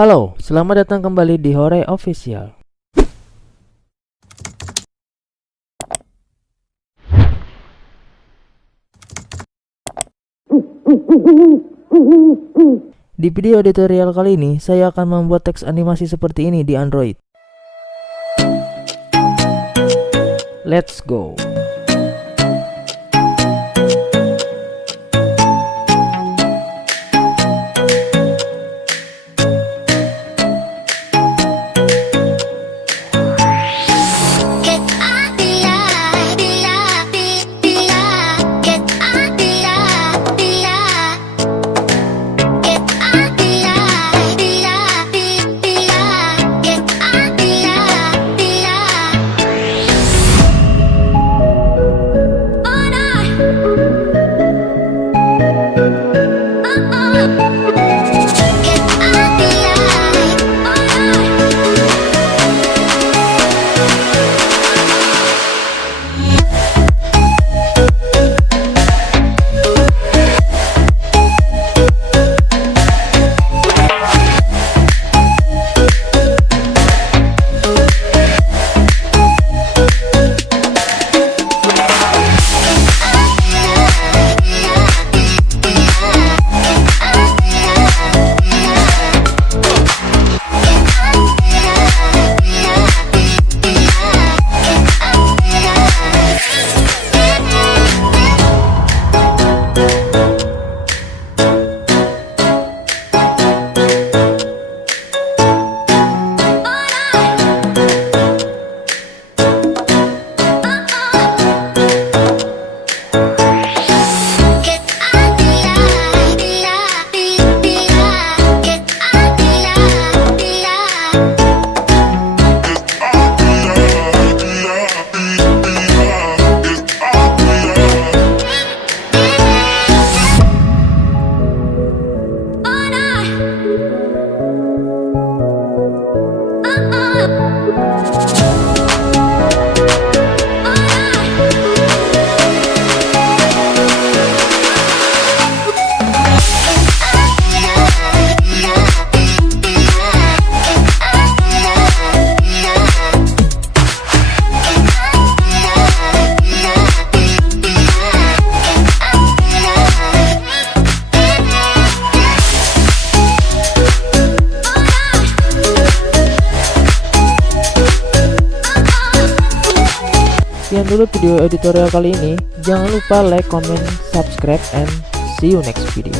Halo, selamat datang kembali di Hooray Official. Di video editorial kali ini, saya akan membuat teks animasi seperti ini di Android. Let's go! Sekian dulu video editorial kali ini. Jangan lupa like, comment, subscribe, and see you next video.